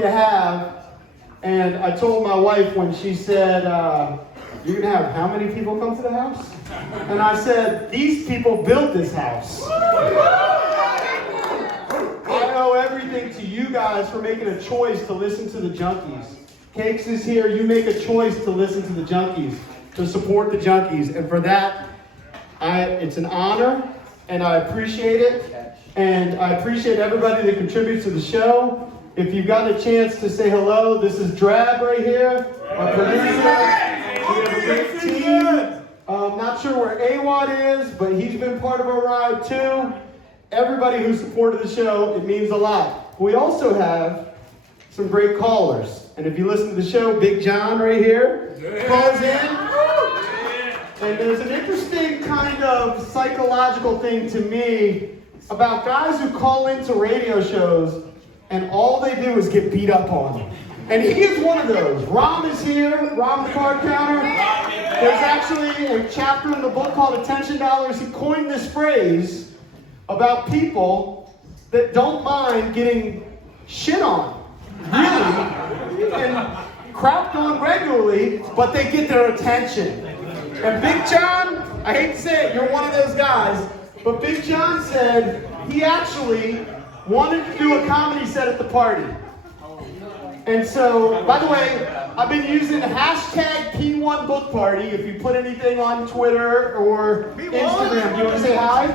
to have. And I told my wife when she said, you're going to have how many people come to the house? And I said, these people built this house. I owe everything to you guys for making a choice to listen to the Junkies. Cakes is here. You make a choice to listen to the Junkies, to support the Junkies. And for that, it's an honor, and I appreciate it. And I appreciate everybody that contributes to the show. If you've got a chance to say hello, this is Drab right here, our producer. We have a great team. Not sure where AWOD is, but he's been part of our ride too. Everybody who supported the show, it means a lot. We also have some great callers. And if you listen to the show, Big John right here calls in. And there's an interesting kind of psychological thing to me about guys who call into radio shows and all they do is get beat up on. And he is one of those. Rom is here, Rom the card counter. There's actually a chapter in the book called Attention Dollars. He coined this phrase about people that don't mind getting shit on, really, and crapped on regularly, but they get their attention. And Big John, I hate to say it, you're one of those guys, but Big John said he actually wanted to do a comedy set at the party. And so, by the way, I've been using hashtag P1 Book Party. If you put anything on Twitter or Instagram, do you want to say hi?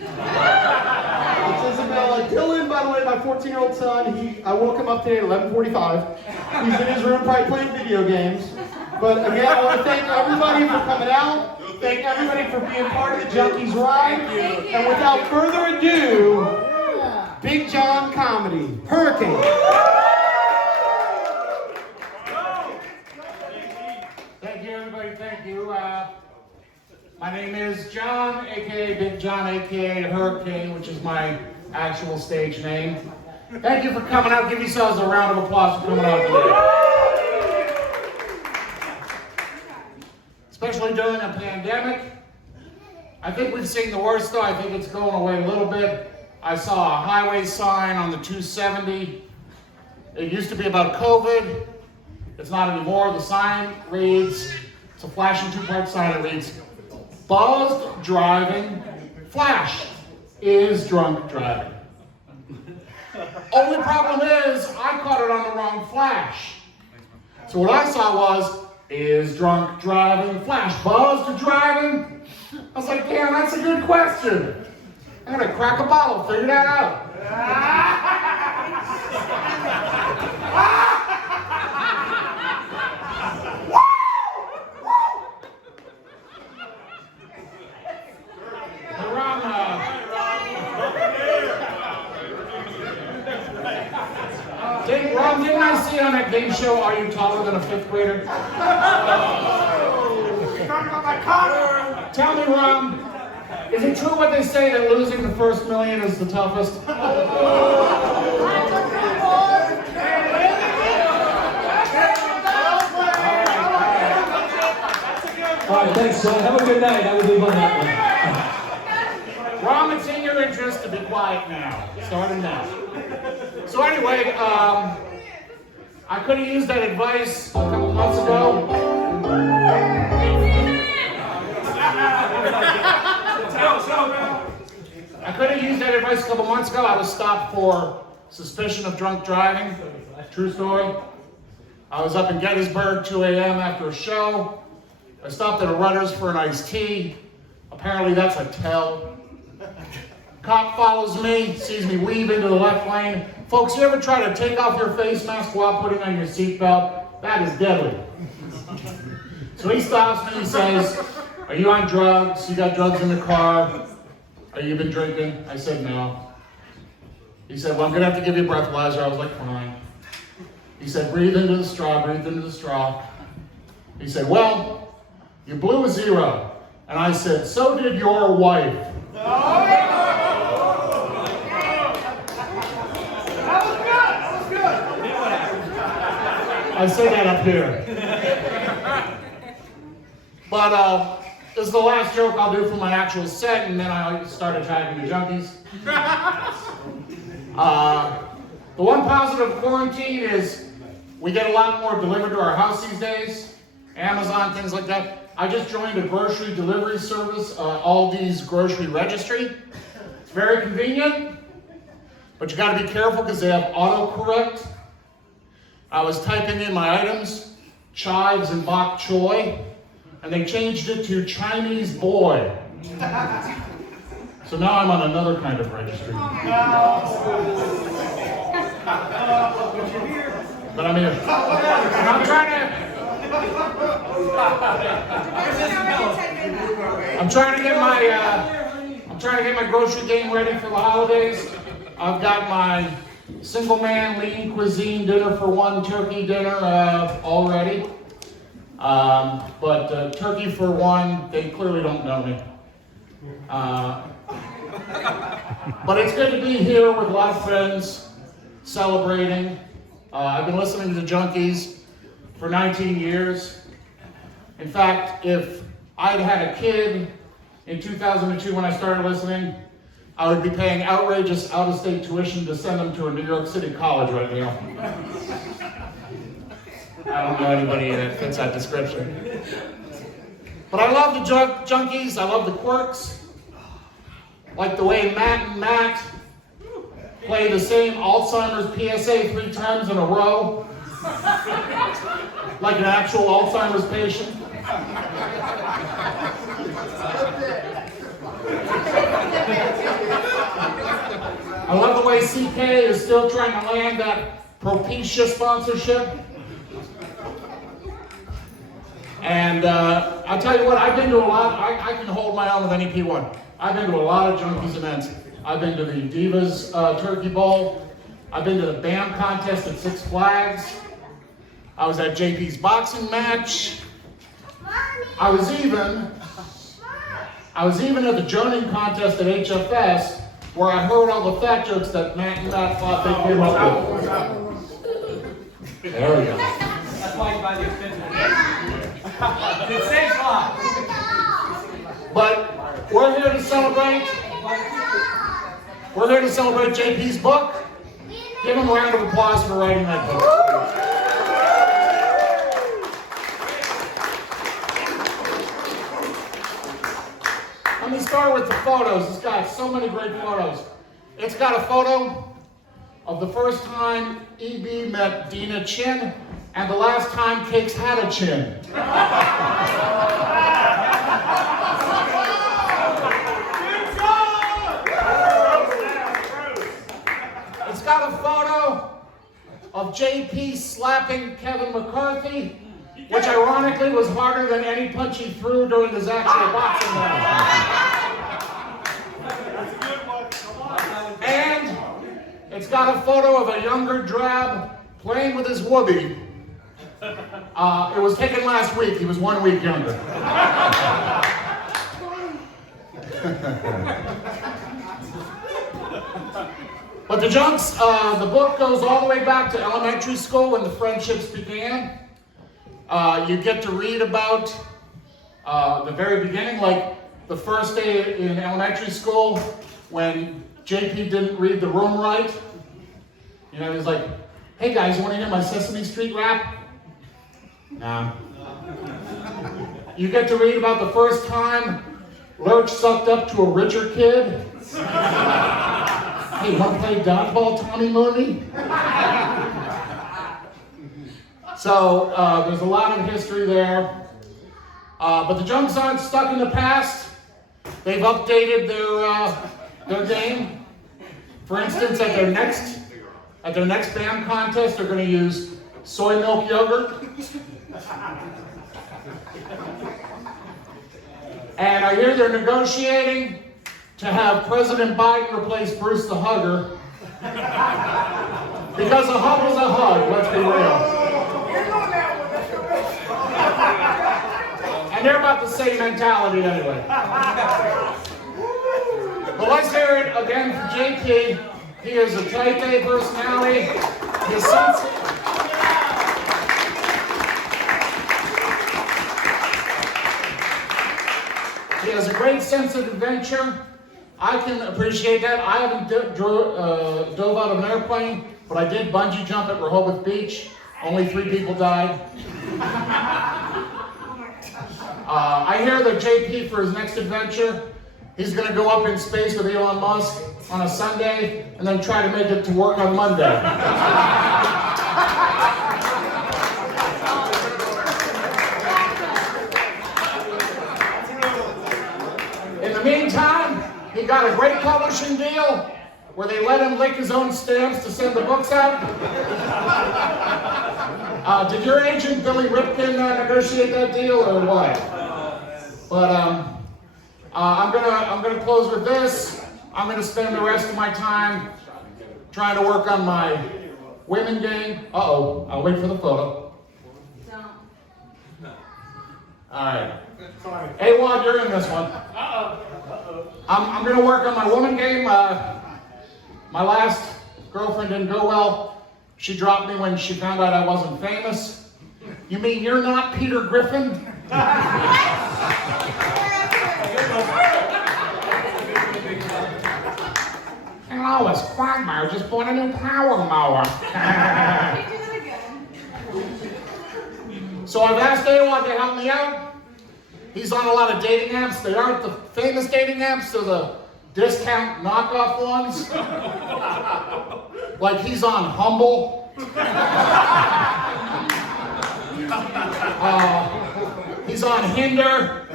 It's Isabella. Dylan, by the way, my 14-year-old son, I woke him up today at 11:45. He's in his room probably playing video games. But again, I want to thank everybody for coming out. Thank everybody for being part of the Junkies Ride. And without further ado, Big John Comedy, Herricane. Thank you, everybody. Thank you. My name is John, a.k.a. Big John, a.k.a. Herricane, which is my actual stage name. Thank you for coming out. Give yourselves a round of applause for coming out today. Especially during a pandemic. I think we've seen the worst though. I think it's going away a little bit. I saw a highway sign on the 270. It used to be about COVID. It's not anymore. The sign reads, it's a flashing two-part sign. It reads, buzzed driving, flash is drunk driving. Only problem is, I caught it on the wrong flash. So what I saw was, is drunk driving, flash buzzed driving? I was like, damn, that's a good question. I'm gonna crack a bottle, figure that out. Ron, didn't I see on that game show, Are You Taller Than a Fifth Grader? Tell me, Ron, is it true what they say that losing the first million is the toughest? All right, thanks, John. Have a good night. I will leave on that one. Ron, it's in your interest to be quiet now. Starting now. So anyway, I could have used that advice a couple months ago. I could have used that advice a couple months ago. I was stopped for suspicion of drunk driving. True story. I was up in Gettysburg, 2 a.m. after a show. I stopped at a Rutter's for an iced tea. Apparently that's a tell. Cop follows me, sees me weave into the left lane. Folks, you ever try to take off your face mask while putting on your seatbelt? That is deadly. So he stops me and says, are you on drugs? You got drugs in the car? Are you been drinking? I said, no. He said, well, I'm gonna have to give you a breathalyzer. I was like, fine. He said, breathe into the straw, breathe into the straw. He said, well, you blew a 0. And I said, so did your wife. I say that up here. But this is the last joke I'll do for my actual set, and then I start attacking the junkies. The The one positive of quarantine is we get a lot more delivered to our house these days. Amazon, things like that. I just joined a grocery delivery service, Aldi's grocery registry. It's very convenient, but you gotta be careful because they have autocorrect. I was typing in my items, chives and bok choy, and they changed it to Chinese boy. So now I'm on another kind of registry. But I'm here. And I'm trying to get my grocery game ready for the holidays. I've got my single man lean cuisine dinner for one turkey dinner all ready. But turkey for one, they clearly don't know me. But it's good to be here with a lot of friends, celebrating. I've been listening to the Junkies for 19 years. In fact, if I'd had a kid in 2002 when I started listening, I would be paying outrageous out-of-state tuition to send them to a New York City college right now. I don't know anybody that fits that description. But I love the Junkies, I love the quirks. Like the way Matt and Matt play the same Alzheimer's PSA 3 times in a row. Like an actual Alzheimer's patient. I love the way CK is still trying to land that Propecia sponsorship. And I'll tell you what, I've been to a lot, I can hold my own with any P1. I've been to a lot of Junkies events. I've been to the Divas Turkey Bowl. I've been to the BAM contest at Six Flags. I was at JP's boxing match. I was even at the joning contest at HFS, where I heard all the fat jokes that Matt and Matt thought they came up with. There we go. That's why you buy the expensive. It saves lives. But we're here to celebrate. We're here to celebrate JP's book. Give him a round of applause for writing that book. Let me start with the photos. It's got so many great photos. It's got a photo of the first time EB met Dina Chin and the last time Cakes had a chin. It's got a photo of JP slapping Kevin McCarthy, which ironically was harder than any punch he threw during his actual boxing match. And it's got a photo of a younger drab playing with his whoopee. It was taken last week. He was 1 week younger. But the Junks, the book goes all the way back to elementary school when the friendships began. You get to read about the very beginning, like the first day in elementary school when JP didn't read the room right. You know, he was like, hey guys, you want to hear my Sesame Street rap? Nah. You get to read about the first time Lurch sucked up to a richer kid. Hey, want to play dodgeball, Tommy Mooney? So there's a lot of history there. But the Junks aren't stuck in the past. They've updated their game. For instance, at their next BAM contest, they're going to use soy milk yogurt. And I hear they're negotiating to have President Biden replace Bruce the Hugger. Because a hug is a hug, let's be real. And they're about the same mentality anyway. But let's hear it again from JP. He is a type A personality. His sense he has a great sense of adventure. I can appreciate that. I haven't dove out of an airplane but I did bungee jump at Rehoboth Beach. Only 3 people died. I hear that JP, for his next adventure, he's going to go up in space with Elon Musk on a Sunday and then try to make it to work on Monday. In the meantime, he got a great publishing deal where they let him lick his own stamps to send the books out. Did your agent, Billy Ripken, negotiate that deal or what? But I'm gonna close with this. I'm gonna spend the rest of my time trying to work on my women game. Uh-oh, I'll wait for the photo. All right. Hey, Wad, you're in this one. I'm gonna work on my woman game. My last girlfriend didn't go well. She dropped me when she found out I wasn't famous. You mean you're not Peter Griffin? Hello, it's Quagmire. Just bought a new power mower. So I've asked A-Wad to help me out. He's on a lot of dating apps. They aren't the famous dating apps, they're the discount knockoff ones. Like he's on Humble. He's on Hinder.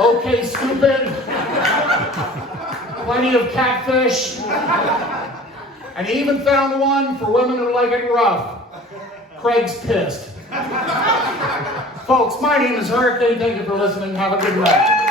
Okay, Stupid. Plenty of Catfish. And he even found one for women who like it rough. Craig's Pissed. Folks, my name is Herricane. Thank you for listening. Have a good night.